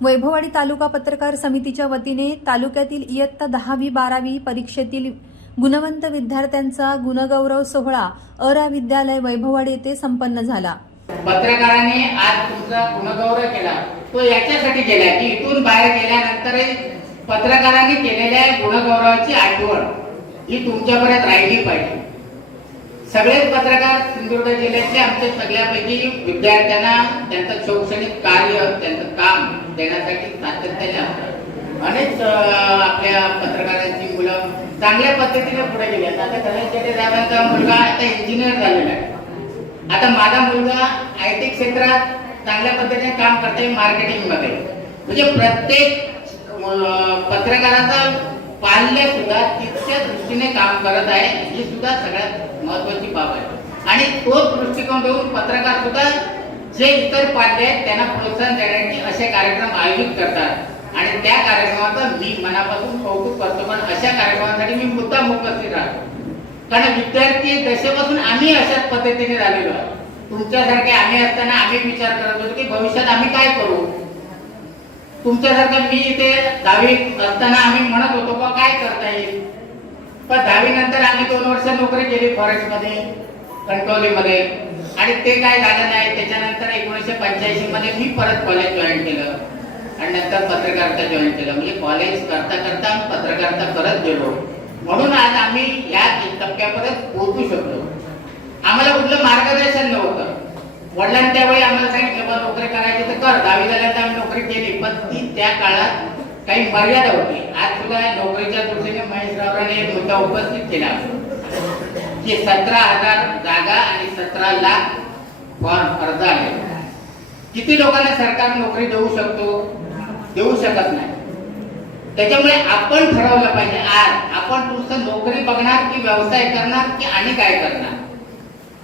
वैभववाडी तालुका पत्रकार समितीच्या वतीने तालुक्यातील इयत्ता दहावी बारावी परीक्षेतील गुणवंत विद्यार्थ्यांचा गुणगौरव सोहळा अरा विद्यालय वैभववाडी येथे संपन्न झाला. पत्रकाराने आज तुमचा गुणगौरव केला. तो याच्यासाठी केला की इथून बाहेर गेल्यानंतर पत्रकारांनी केलेल्या गुणगौरवाची आठवण ही तुमच्यापर्यंत राहिली पाहिजे. सगळेच पत्रकार सिंधुदुर्ग जिल्ह्यातले आमच्या सगळ्यापैकी विद्यार्थ्यांना त्यांचं शैक्षणिक कार्य त्यांचं काम देण्यासाठी सातत्याने अनेक आपल्या पत्रकारांची मुलं चांगल्या पद्धतीने पुढे गेली. आहेत आता गणेश शेट्टे साहेबांचा मुलगा आता इंजिनियर झालेला आहे. आता माझा मुलगा आय टी क्षेत्रात चांगल्या पद्धतीने काम करते मार्केटिंगमध्ये. म्हणजे प्रत्येक पत्रकाराचा पाल्य सुद्धा तितक्या दृष्टीने काम करत आहे ही सुद्धा सगळ्यात महत्वाची बाब आहे. आणि तोच दृष्टिकोन घेऊन पत्रकार सुद्धा जे इतर पाल्य आहेत त्यांना प्रोत्साहन देण्यासाठी असे कार्यक्रम आयोजित करतात. आणि त्या कार्यक्रमाचं मी मनापासून कौतुक करतो पण अशा कार्यक्रमासाठी मी मुद्दाम उपस्थित राहतो. कारण विद्यार्थी दशेपासून आम्ही अशाच पद्धतीने झालेलो आहे तुमच्यासारखे आम्ही असताना आम्ही विचार करत होतो की भविष्यात आम्ही काय करू? तुमच्यासारखं मी इथे दहावी असताना आम्ही म्हणत होतो पण काय करता येईल? पण दहावी नंतर आम्ही दोन वर्ष नोकरी केली फॉरेस्टमध्ये मध्ये आणि ते काय झालं नाही त्याच्यानंतर एकोणीसशे पंच्याऐंशी मध्ये मी परत कॉलेज जॉईन केलं. आणि नंतर पत्रकारिता जॉईन केलं. म्हणजे कॉलेज करता करता पत्रकारता पत्रकारिता करत गेलो. म्हणून आज आम्ही या टप्प्यापर्यंत पोहोचू शकलो. आम्हाला कुठलं मार्गदर्शन नव्हतं. वडिलांनी त्यावेळी आम्हाला सांगितलं बा नोकरी करायची तर कर. दहावी झाल्यानंतर आम्ही नोकरी केली. पण ती त्या काळात काही मर्यादा होती. आज तुला नोकरीच्या दृष्टीने महेश रावराने एक मुद्दा उपस्थित केला. की सतरा हजार जागा आणि सतरा लाख फॉर्म अर्ज आले किती लोकांना सरकार नोकरी देऊ शकतो? देऊ शकत नाही. त्याच्यामुळे आपण ठरवलं पाहिजे आज आपण नुसतं नोकरी बघणार की व्यवसाय करणार की आणि काय करणार?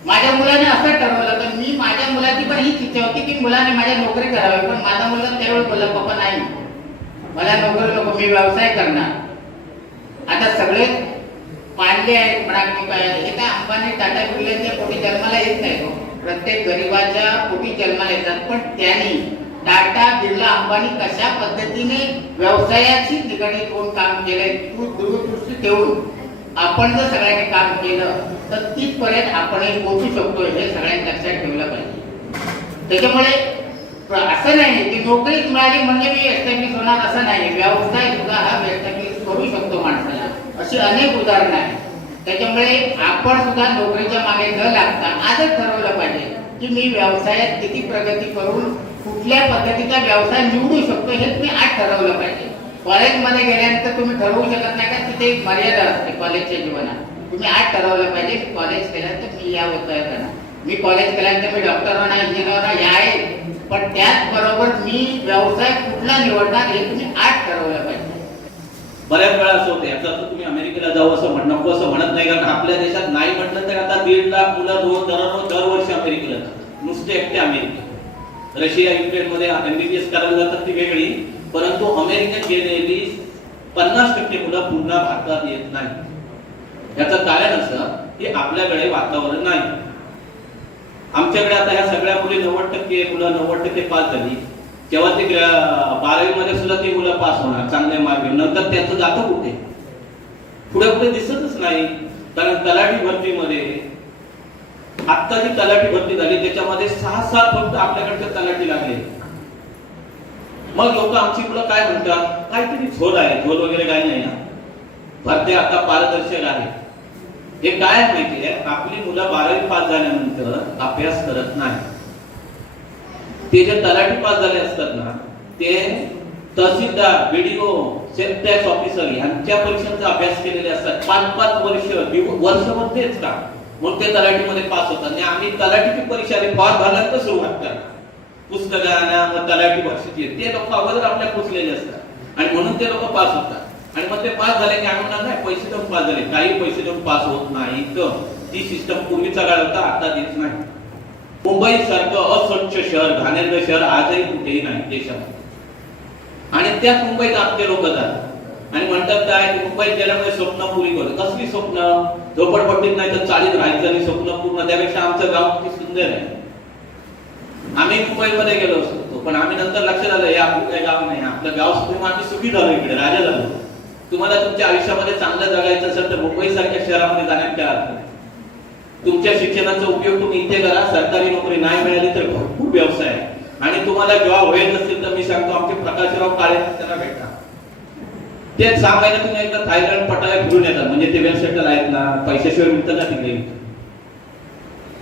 माझ्या मुलाने असं ठरवलं तर मी माझ्या मुलाची पण हीच इच्छा होती की मुलाने माझ्या नोकरी करावी पण माझा मुलगा त्यावेळी बोलला पप्पा नाही. मला नोकरी नको मी व्यवसाय करणार. आता सगळे पाडले आहेत म्हणा की काय. हे काय अंबानी टाटा बिर्लाच्या पोटी जन्माला येत नाही तो प्रत्येक गरीबाच्या पोटी जन्माला येतात. पण त्यांनी टाटा बिर्ला अंबानी कशा पद्धतीने व्यवसायाशी ठिकाणी कोण काम केलंय तू दूरदृष्टी ठेवून. आपण जर सगळ्यांनी काम केलं तर तिथपर्यंत आपणही पोहोचू शकतो हे सगळ्यांनी लक्षात ठेवलं पाहिजे. त्याच्यामुळे असं नाही की नोकरीच मिळाली म्हणजे मी एस्टॅब्लिश होणार असं नाही. व्यवसाय सुद्धा हा एस्टॅब्लिश करू शकतो माणसाला. अशी अनेक उदाहरणं आहेत. त्याच्यामुळे आपण सुद्धा नोकरीच्या मागे न लागता आजच ठरवलं पाहिजे की मी व्यवसायात किती प्रगती करून कुठल्या पद्धतीचा व्यवसाय निवडू शकतो हेच मी आज ठरवलं पाहिजे. कॉलेजमध्ये गेल्यानंतर तुम्ही ठरवू शकत नाही का? तिथे एक मर्यादा असते कॉलेजच्या जीवनात. तुम्ही आज ठरवलं पाहिजे की कॉलेज केल्यानंतर मी या व्यवसाय करणार. मी कॉलेज केल्यानंतर मी डॉक्टर होणार इंजिनियर होणार या आहे. पण त्याचबरोबर मी व्यवसाय कुठला निवडणार हे तुम्ही आज ठरवलं पाहिजे. बऱ्याच वेळा असं होतं. याचा अर्थ तुम्ही अमेरिकेला जाऊ असं म्हण नको असं म्हणत नाही. कारण आपल्या देशात नाही म्हटलं तर आता दीड लाख मुलं रोज दररोज दरवर्षी अमेरिकेला जातात. नुसते एकटे अमेरिका रशिया युक्रेन मध्ये एमबीबीएस करायला जातात ती वेगळी. परंतु अमेरिकेत गेलेली पन्नास टक्के मुलं पुन्हा भारतात येत नाही याचं कारण असं की आपल्याकडे वातावरण नाही. आमच्याकडे आता ह्या सगळ्या मुली नव्वद टक्के मुलं नव्वद टक्के पास झाली. तेव्हा ते बारावी मध्ये सुद्धा ती मुलं पास होणार चांगले मार्ग नंतर त्याचं जातं कुठे? पुढे पुढे दिसतच नाही. कारण तलाठी भरतीमध्ये आत्ता जी तलाठी भरती झाली त्याच्यामध्ये सहा सात फक्त आपल्याकडच्या तलाठी लागले. मग लोक आमची मुलं काय म्हणतात? काहीतरी झोल आहे. झोल वगैरे काही नाही ना. भारतीय आता पारदर्शक आहे. हे काय माहितीये आपली मुलं बारावी पास झाल्यानंतर अभ्यास करत नाही. ते जे तलाठी पास झाले असतात ना ते tehsildar BDO sales tax officer यांच्या परीक्षांचा अभ्यास केलेले असतात. पाच पाच वर्ष दिव- वर्षभर तेच का? मग ते तलाठीमध्ये पास होतात. आणि आम्ही तलाठीची परीक्षा आली फॉर्म भरल्यानंतर सुरुवात करणार. पुस्तकांना मग तलाठी भाषेची ते लोक अगोदर आपल्या पोचलेले असतात. आणि म्हणून ते लोक पास होतात. आणि मग ते पास झाले की आम्ही म्हणणार नाही पैसे देऊन पास झाले. काही पैसे देऊन पास होत नाही तर ती सिस्टम पूर्वीचा काळ होता आता देत नाही. मुंबई सारखं अस्वच्छ शहर घाणेरडं शहर आजही कुठेही नाही देशात आणि त्याच मुंबईत आपले लोक जातात. आणि म्हणतात काय मुंबईत गेल्यामुळे स्वप्न पुरी करत कसली स्वप्न? झोपडपट्टीत नाही तर चाळीत राहायचं आणि स्वप्न पूर्ण. त्यापेक्षा आमचं गाव किती सुंदर आहे. आम्ही मुंबईमध्ये गेलो असतो पण आम्ही नंतर लक्षात आलं हे आपलं काही गाव नाही आपलं गाव सुद्धा आम्ही सुखी झालो इकडे राजा झालो. तुम्हाला तुमच्या आयुष्यामध्ये चांगलं जगायचं असेल तर मुंबई सारख्या शहरामध्ये जाण्यात काय अर्थ नाही. तुमच्या शिक्षणाचा उपयोग तुम्ही इथे करा सरकारी नोकरी नाही मिळाली तर भरपूर व्यवसाय आहे. आणि तुम्हाला जॉब होईल नसेल तर मी सांगतो आमचे प्रकाशराव काळे त्यांना भेटा. ते सहा महिने तुम्ही एकदा थायलंड पटाया फिरून येतात म्हणजे ते वेल सेटल आहेत ना पैशाशिवाय मिळतात ना तिकडे?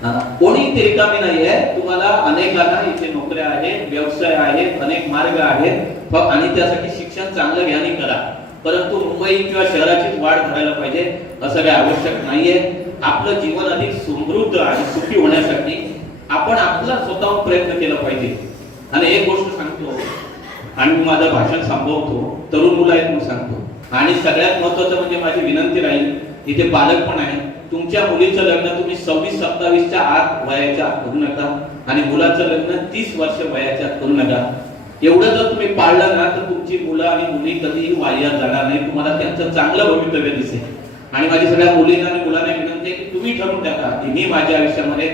हा. कोणी इथे रिकामी नाहीये. तुम्हाला अनेकांना इथे नोकऱ्या आहेत व्यवसाय आहेत अनेक मार्ग आहेत. आणि त्यासाठी शिक्षण चांगलं घ्या करा. परंतु मुंबई किंवा शहराचीच वाढ करायला पाहिजे असं काही आवश्यक नाहीये. आपलं जीवन अधिक समृद्ध आणि सुखी होण्यासाठी आपण आपला स्वतःहून प्रयत्न केला पाहिजे. आणि एक गोष्ट सांगतो आणि मी माझं भाषण संभवतो तरुण मुलं आहेत म्हणून सांगतो. आणि सगळ्यात महत्वाचं म्हणजे माझी विनंती राहील इथे पालक पण आहे. तुमच्या मुलीचं लग्न तुम्ही सव्वीस सत्तावीसच्या आत वयाच्या आत करू नका आणि मुलाचं लग्न तीस वर्ष वयाच्या करू नका. एवढं जर तुम्ही पाळलं ना तर तुमची मुलं आणि मुली कधीही वाह्यात जाणार नाही. तुम्हाला त्यांचं चांगलं भवितव्य दिसेल. आणि माझी सगळ्या मुलींना आणि मुलांना विनंती आहे की तुम्ही ठरवून टाका की मी माझ्या आयुष्यामध्ये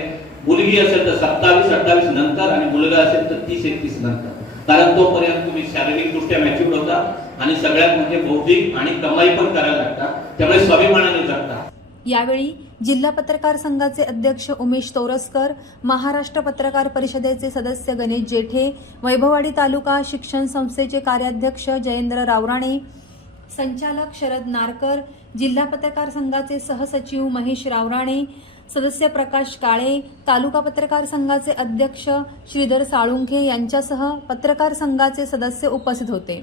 मुलगी असेल तर सत्तावीस अठ्ठावीस नंतर आणि मुलगा असेल तर तीस एकतीस नंतर. कारण तोपर्यंत तुम्ही शारीरिकदृष्ट्या मॅच्युअर होता. आणि सगळ्यात म्हणजे बौद्धिक आणि कमाई पण करायला लागतात. त्यामुळे स्वाभिमानाने जगतात यावेळी जिल्हा पत्रकार संघाचे अध्यक्ष उमेश तोरसकर महाराष्ट्र पत्रकार परिषदेचे सदस्य गणेश जेठे वैभववाडी तालुका शिक्षण संस्थेचे कार्याध्यक्ष जयेंद्र रावराणे संचालक शरद नारकर जिल्हा पत्रकार संघाचे सहसचिव महेश रावराणे सदस्य प्रकाश काळे तालुका पत्रकार संघाचे अध्यक्ष श्रीधर साळुंखे यांच्यासह पत्रकार संघाचे सदस्य उपस्थित होते.